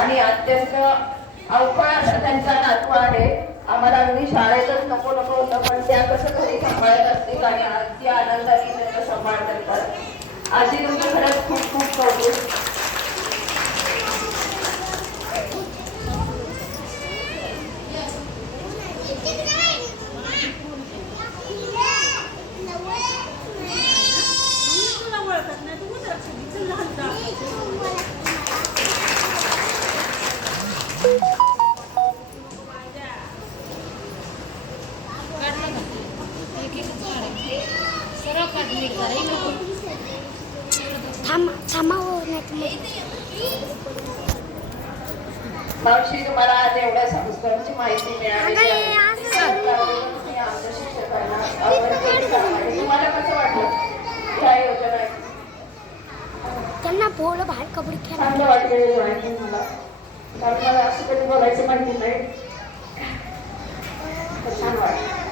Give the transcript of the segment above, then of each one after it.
आणि अत्यंत अवकाळ त्यांचा नातू आहे. आम्हाला अगदी शाळेतच नको नको होतं पण त्या कसं घरी सांभाळत असतील आणि अगदी आनंदाने त्यांचा सांभाळ करतात. आजी तुमचं खरंच खूप खूप कौतुक तुला ओळखत नाही तू कुठं लक्ष दे? चल लहान जा. थांब तर मावशी तुम्हाला आज एवढ्या माहिती मिळाली आहे. आमच्या शिक्षकांना आवडते आणि तुम्हाला कसं वाटलं? ह्या योजना त्यांना बोल बाहेर कबड्डी खेळा चांगलं करून मला. कारण मला असं कधी बोलायचं माहिती नाही. छान वाटलं.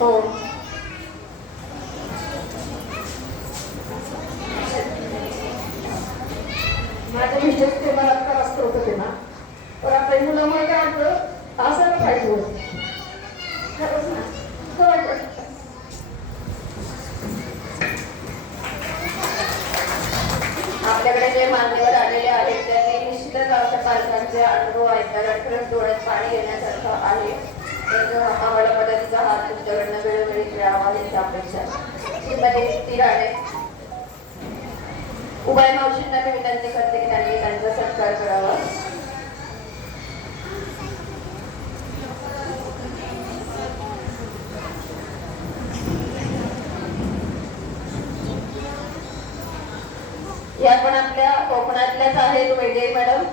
हो. माझ्या मिस्टर ते बलात्कार असतं होतं ते ना. पण आता ही मुलं मला काय वाटतं असं पाहिजे होतं. खरंच ना? असं वाटतं आपल्याकडे जे मान्यवर आलेले आहेत त्यांनी निश्चितच आमच्या पालकांचे अनुभव ऐकायला खरंच डोळ्यात पाणी येण्यासारखं आहे. हात तुमच्याकडनं वेळोवेळी मिळावा हीच अपेक्षा श्रीमती उभय मावशींना मी विनंती करते की त्यांनी त्यांचा सत्कार करावा. या पण आपल्या कोकणातल्याच आहेत वेगळे मॅडम.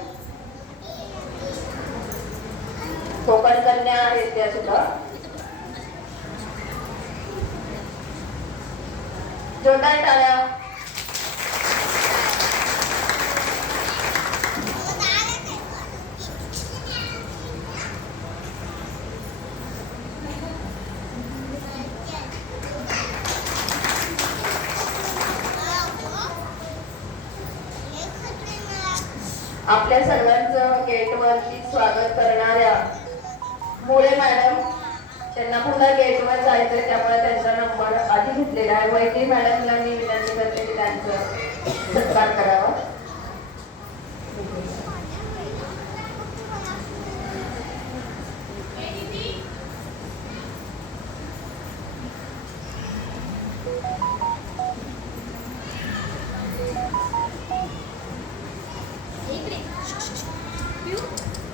कोकण कन्या आहेत त्या सुद्धा. जोरदार टाळ्या. आपल्या सर्वांचं गेटवरती स्वागत करणाऱ्या मुळे मॅडम त्यांना पुन्हा गेटवर जायचंय त्यामुळे त्यांचा नंबर आधी घेतलेला आहे. वैद्य मॅडमला मी विनंती करते की त्यांचं सत्कार करावा.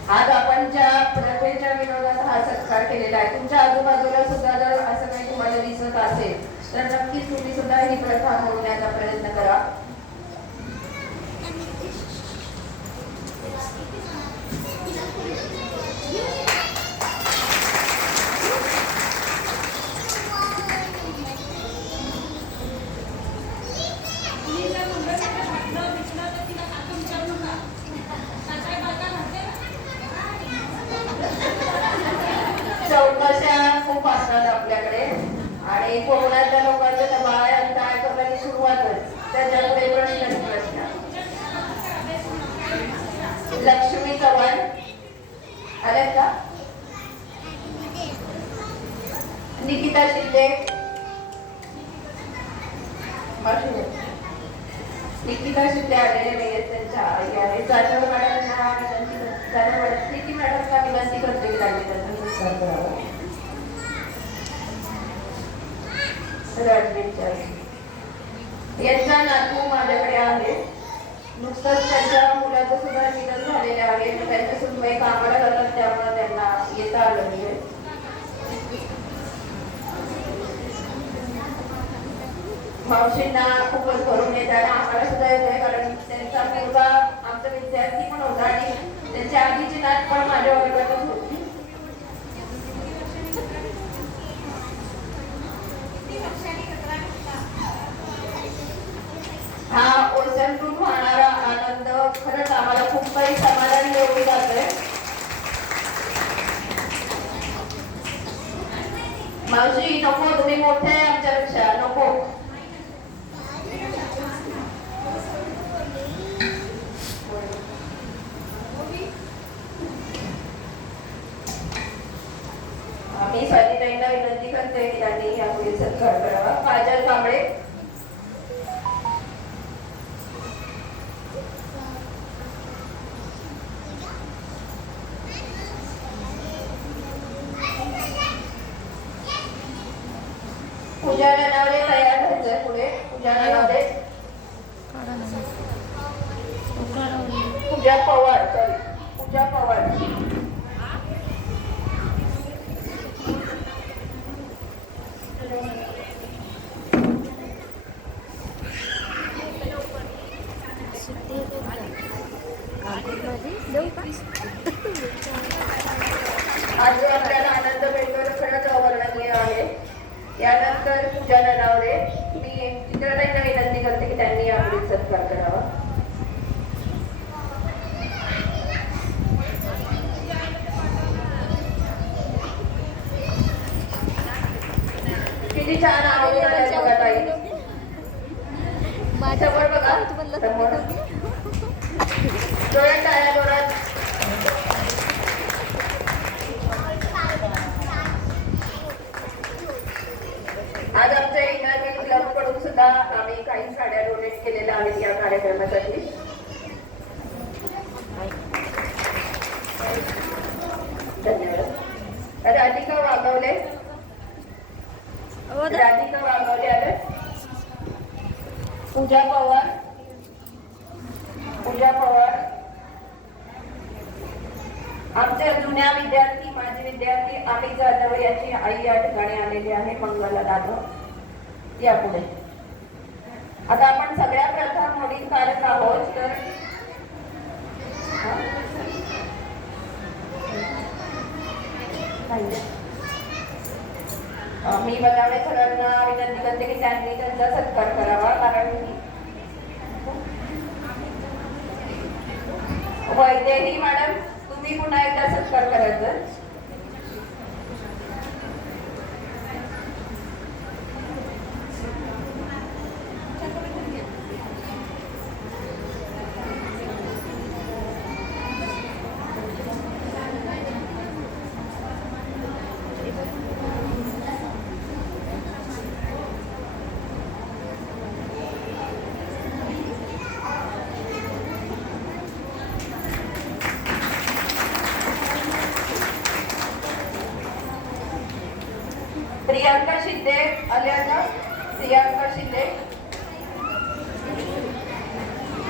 आज आपण ज्या प्रथेच्या विरोधात हा सत्कार केलेला आहे तुमच्या आजूबाजूला सुद्धा जर असं काही तुम्हाला दिसत असेल तर नक्कीच तुम्ही सुद्धा ही प्रथा मोडण्याचा प्रयत्न करा. आणि कोकणातल्या लोकांच्या त्या बाया काय करण्याची सुरुवातच त्याच्यापुढे प्रश्न प्रश्न. लक्ष्मी चव्हाण. आले का? निकिता शिंदे. निकिता शिंदे आलेले नाहीयेत त्यांच्या आई आहे जाधव मॅडम विनंती जाधव मॅडम. निकी मॅडमला विनंती करते की त्यांनी त्यांचा सत्कार यांचा नातू माझ्याकडे आहे नुकतंच त्यांच्या मुलाचं सुद्धा निधन झालेलं आहे. तर त्यांच्या सुनबाई कामाला जातात त्यामुळे त्यांना येता आलं म्हणजे मावशींना खूपच भरून येत आहे आम्हाला सुद्धा येत आहे कारण त्यांचा मुलगा आमचा विद्यार्थी पण होता आणि मावशी नको तुम्ही मोठे आमच्यापेक्षा नको आम्ही त्यांना विनंती करते की त्यांनी यापुढे सत्कार करावा काजल कांबळे पूजा ननावरे पूजा पवार पूजा पवार आज आपल्याला आनंद भेटतो खरंच अवर्णनीय आहे. यानंतर पूजा ननावरे मी चित्रताईंना विनंती करते की त्यांनी यापुढे सत्कार करावा. किती छान बघा ताई. समोर बघा. समोर. जोरात टाळ्या जोरात आज आमच्या सुद्धा आम्ही काही साड्या डोनेट केलेल्या आहेत या कार्यक्रमासाठी. धन्यवाद. राधिका वागवले. राधिका वागवले आले पूजा पवार. पूजा पवार. आमच्या जुन्या विद्यार्थी माजी विद्यार्थी आम्ही जाधव याची आई या ठिकाणी आलेली आहे मंगला जाधव. यापुढे. आता आपण सगळ्या प्रथम मुली काढत आहोत तर मी बनावडे सरांना विनंती करते की त्यांनी त्यांचा सत्कार करावा कारण वैदेही मॅडम तुम्ही पुन्हा एकदा सत्कार करायचं प्रियांका शिंदे आल्या का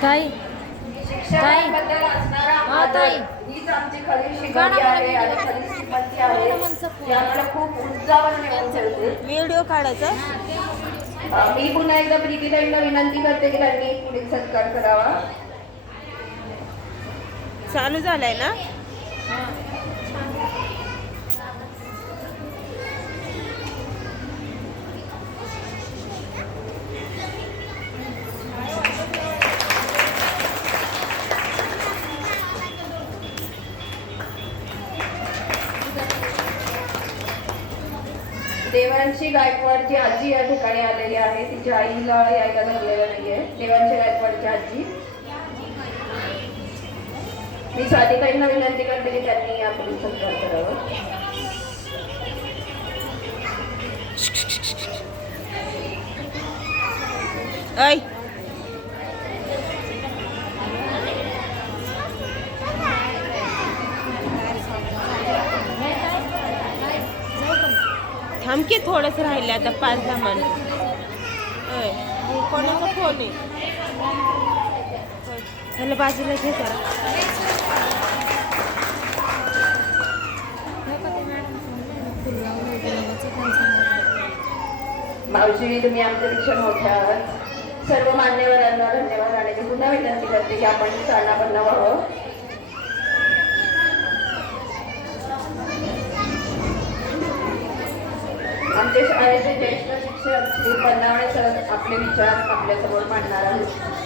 ताई. हा, ताई. हीच आमची खरी शिकवणी गाणं आहे म्हणा, आणि खरी श्रीमंती आहे. ती आम्हाला खूप उंचावर नेऊन ठेवते व्हिडिओ काढायचा. मी पुन्हा एकदा प्रीतीताईंना विनंती करते की त्यांनी पुढील सत्कार करावा. चालू झालाय ना? देवांशी गायकवाडची आजी या ठिकाणी आलेली आहे तिच्या आईला यायला जमलेलं नाहीये. देवांची गायकवाडची आजी. मी साधिकाईंना विनंती करते की त्यांनी यापुढे सत्कार करावा ऐ थांब की थोडंच राहिले आता पाच दहा मिनिट. होय. कोणाचा फोन आहे? त्याला बाजूला घे जरा. मावशी तुम्ही आमच्यापेक्षा मोठ्या आहात. सर्व मान्यवरांना धन्यवाद आणि मी पुन्हा विनंती करते की आपण स्थानापन्न व्हावं. आमच्या शाळेचे ज्येष्ठ शिक्षक श्री पन्नावळे सर आपले विचार आपल्यासमोर मांडणार आहोत.